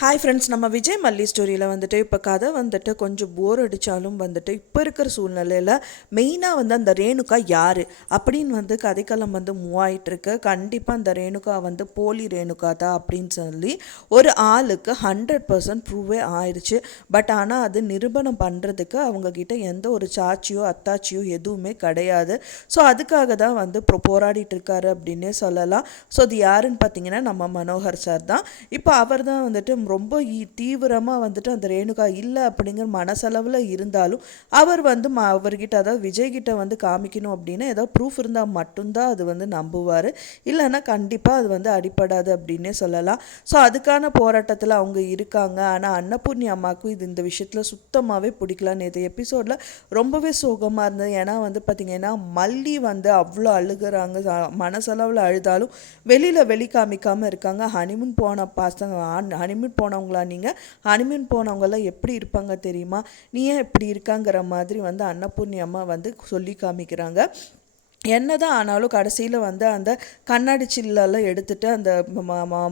Hi friends, நம்ம விஜய் மல்லி ஸ்டோரியில் வந்துட்டு இப்போ கதை வந்துட்டு கொஞ்சம் போர் அடித்தாலும் வந்துட்டு இப்போ இருக்கிற சூழ்நிலையில் மெயினாக வந்து அந்த ரேணுகா யார் அப்படின்னு வந்து கதைக்களம் வந்து மூவ் ஆகிட்டுருக்கு. கண்டிப்பாக அந்த ரேணுகா வந்து போலி ரேணுகா தான் அப்படின்னு சொல்லி ஒரு ஆளுக்கு 100% ப்ரூவே ஆயிடுச்சு. பட் ஆனால் அது நிரூபணம் பண்ணுறதுக்கு அவங்கக்கிட்ட எந்த ஒரு சாட்சியோ அத்தாட்சியோ எதுவுமே கிடையாது. ஸோ அதுக்காக தான் வந்து போராடிட்டு இருக்காரு அப்படின்னே சொல்லலாம். ஸோ அது யாருன்னு பார்த்தீங்கன்னா நம்ம மனோகர் சார் தான். இப்போ அவர் தான் வந்துட்டு ரொம்ப தீவிரமாக வந்துட்டு அந்த ரேணுகா இல்லை அப்படிங்கிற மனசளவில் இருந்தாலும் அவர் வந்து அவர்கிட்ட, அதாவது விஜய்கிட்ட வந்து காமிக்கணும் அப்படின்னா ஏதோ ப்ரூஃப் இருந்தால் மட்டும்தான் அது வந்து நம்புவார். இல்லைன்னா கண்டிப்பாக அது வந்து அடிப்படாது அப்படின்னே சொல்லலாம். ஸோ அதுக்கான போராட்டத்தில் அவங்க இருக்காங்க. ஆனால் அன்னபூர்ணி அம்மாவுக்கும் இந்த விஷயத்தில் சுத்தமாகவே பிடிக்கல. நேற்று எபிசோடில் ரொம்பவே சோகமாக இருந்தது. ஏன்னா வந்து பார்த்திங்கன்னா மல்லி வந்து அவ்வளோ அழுகிறாங்க. மனசளவில் அழுதாலும் வெளியில் காமிக்காமல் இருக்காங்க. ஹனிமூன் போன ஹனிமூன் போனவங்களா நீங்கள்? ஹனிமூன் போனவங்களாம் எப்படி இருப்பாங்க தெரியுமா? நீ ஏன் இப்படி இருக்காங்கிற மாதிரி வந்து அன்னபூர்ணி அம்மா வந்து சொல்லி காமிக்கிறாங்க. என்னதான் ஆனாலும் கடைசியில் வந்து அந்த கண்ணாடி சில்லெல்லாம் எடுத்துகிட்டு அந்த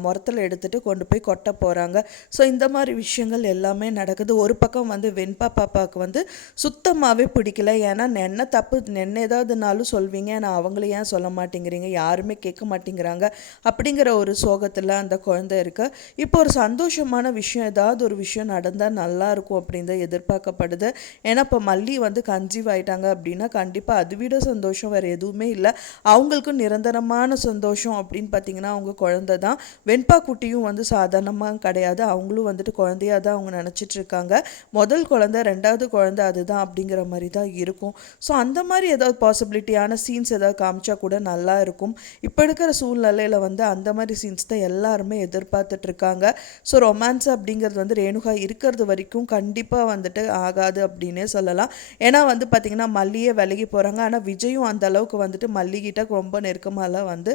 முரத்தில் எடுத்துகிட்டு கொண்டு போய் கொட்ட போகிறாங்க. ஸோ இந்த மாதிரி விஷயங்கள் எல்லாமே நடக்குது. ஒரு பக்கம் வந்து வெண்பா பாப்பாவுக்கு வந்து சுத்தமாகவே பிடிக்கல. ஏன்னா என்ன தப்பு என்ன ஏதாவதுனாலும் சொல்வீங்க, ஆனால் அவங்கள ஏன் சொல்ல மாட்டேங்கிறீங்க, யாருமே கேட்க மாட்டேங்கிறாங்க அப்படிங்கிற ஒரு சோகத்தில் அந்த குழந்தை இருக்கு. இப்போ ஒரு சந்தோஷமான விஷயம், ஏதாவது ஒரு விஷயம் நடந்தால் நல்லாயிருக்கும் அப்படின்னு தான் எதிர்பார்க்கப்படுது. ஏன்னா இப்போ மல்லி வந்து கன்சீவ் ஆகிட்டாங்க அப்படின்னா கண்டிப்பாக அதை விட சந்தோஷம் வேறு எதுவுமே இல்லை. அவங்களுக்கும் நிரந்தரமான சந்தோஷம் அப்படின்னு பார்த்தீங்கன்னா அவங்க குழந்தை தான். வெண்பா குட்டியும் வந்து சாதாரணமாக கிடையாது. அவங்களும் வந்துட்டு குழந்தையாக தான் அவங்க நினச்சிட்டு இருக்காங்க. முதல் குழந்தை, ரெண்டாவது குழந்தை அதுதான் அப்படிங்கிற மாதிரி தான் இருக்கும். ஸோ அந்த மாதிரி ஏதாவது பாசிபிலிட்டியான சீன்ஸ் ஏதாவது காமிச்சா கூட நல்லா இருக்கும். இப்போ இருக்கிற சூழ்நிலையில் வந்து அந்த மாதிரி சீன்ஸ் தான் எல்லாருமே எதிர்பார்த்துட்டு இருக்காங்க. ஸோ ரொமான்ஸ் அப்படிங்கிறது வந்து ரேணுகா இருக்கிறது வரைக்கும் கண்டிப்பாக வந்துட்டு ஆகாது அப்படின்னே சொல்லலாம். ஏன்னா வந்து பார்த்திங்கன்னா மல்லியே விலகி போகிறாங்க. ஆனால் விஜயும் அந்த அளவுக்கு வந்துட்டு மல்லிகிட்ட ரொம்ப நெருக்கமாலாம் வந்து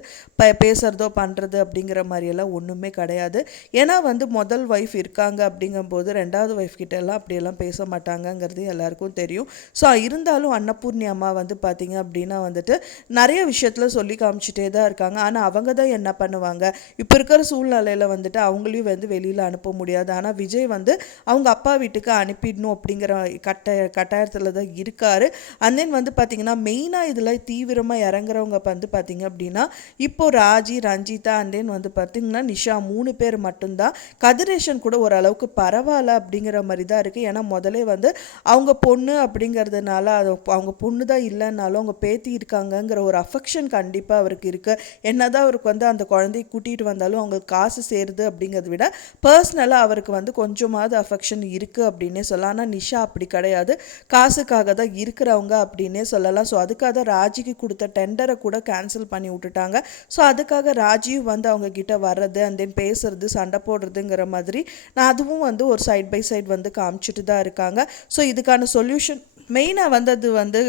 பேசுறதோ பண்ணுறது அப்படிங்கிற மாதிரியெல்லாம் ஒன்றுமே கிடையாது. ஏன்னா வந்து முதல் ஒய்ஃப் இருக்காங்க அப்படிங்கும்போது ரெண்டாவது ஒய்ஃப் கிட்ட எல்லாம் அப்படியெல்லாம் பேச மாட்டாங்கங்கிறது எல்லாருக்கும் தெரியும். ஸோ இருந்தாலும் அன்னபூர்ணி அம்மா வந்து பார்த்திங்க அப்படின்னா வந்துட்டு நிறைய விஷயத்தில் சொல்லி காமிச்சிட்டே தான் இருக்காங்க. ஆனால் அவங்க தான் என்ன பண்ணுவாங்க, இப்போ இருக்கிற சூழ்நிலையில் வந்துட்டு அவங்களையும் வந்து வெளியில் அனுப்ப முடியாது. ஆனால் விஜய் வந்து அவங்க அப்பா வீட்டுக்கு அனுப்பிடணும் அப்படிங்கிற கட்டாயத்தில் தான் இருக்கார். அண்ட் தென் வந்து பார்த்திங்கன்னா மெயினாக இதில் தீவிரமாக இறங்குறவங்க வந்து பார்த்திங்க அப்படின்னா இப்போ ராஜி, ரஞ்சிதா அண்ட் தென் வந்து பார்த்திங்கன்னா நிஷா 3 பேர் மட்டும்தான். கதிரேஷன் கூட ஓரளவுக்கு பரவாயில்ல அப்படிங்கிற மாதிரி தான் இருக்குது. ஏன்னா முதலே வந்து அவங்க பொண்ணு அப்படிங்கிறதுனால அது அவங்க பொண்ணு தான் இல்லைன்னாலும் அவங்க பேத்தி இருக்காங்கங்கிற ஒரு அஃபெக்ஷன் கண்டிப்பாக அவருக்கு இருக்குது. என்னதான் அவருக்கு வந்து அந்த குழந்தைய கூட்டிகிட்டு வந்தாலும் அவங்களுக்கு காசு சேருது அப்படிங்கிறத விட பர்சனலாக அவருக்கு வந்து கொஞ்சமாவது அஃபெக்ஷன் இருக்குது அப்படின்னே சொல்லலாம். ஆனால் நிஷா அப்படி கிடையாது, காசுக்காக தான் இருக்கிறவங்க அப்படின்னே சொல்லலாம். ஸோ அதுக்காக தான் ராஜிக்கு கொடுத்த டெண்டரை கூட கேன்சல் பண்ணி விட்டுட்டாங்க. ஸோ அதுக்காக ராஜியும் வந்து அவங்க கிட்ட வர்றது அண்ட் தென் பேசுறது, சண்டை போடுறதுங்கிற மாதிரி நான் அதுவும் வந்து ஒரு சைட் பை சைட் வந்து காமிச்சிட்டு தான் இருக்காங்க. ஸோ இதுக்கான சொல்யூஷன் மெயினாக வந்து அது வந்து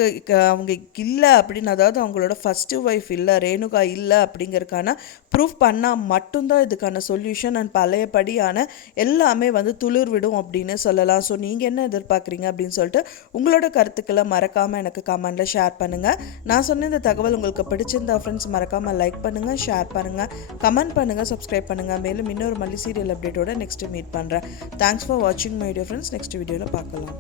அவங்க இல்லை அப்படின்னு, அதாவது அவங்களோட ஃபஸ்ட்டு ஒய்ஃப் இல்லை, ரேணுகா இல்லை அப்படிங்கிறதுக்கான ப்ரூஃப் பண்ணால் மட்டும்தான் இதுக்கான சொல்யூஷன் அண்ட் பழையபடியான எல்லாமே வந்து துளிர் விடும் அப்படின்னு சொல்லலாம். ஸோ நீங்கள் என்ன எதிர்பார்க்குறீங்க அப்படின்னு சொல்லிட்டு உங்களோட கருத்துக்களை மறக்காமல் எனக்கு கமெண்டில் ஷேர் பண்ணுங்கள். நான் சொன்ன இந்த தகவல் உங்களுக்கு பிடிச்சிருந்தா ஃப்ரெண்ட்ஸ் மறக்காமல் லைக் பண்ணுங்கள், ஷேர் பண்ணுங்கள், கமெண்ட் பண்ணுங்கள், சப்ஸ்கிரைப் பண்ணுங்கள். மேலும் இன்னொரு மல்லி சீரியல் அப்டேட்டோட நெக்ஸ்ட்டு மீட் பண்ணுறேன். தேங்க்ஸ் ஃபார் வாட்சிங் மை டியர் ஃப்ரெண்ட்ஸ். நெக்ஸ்ட் வீடியோவில் பார்க்கலாம்.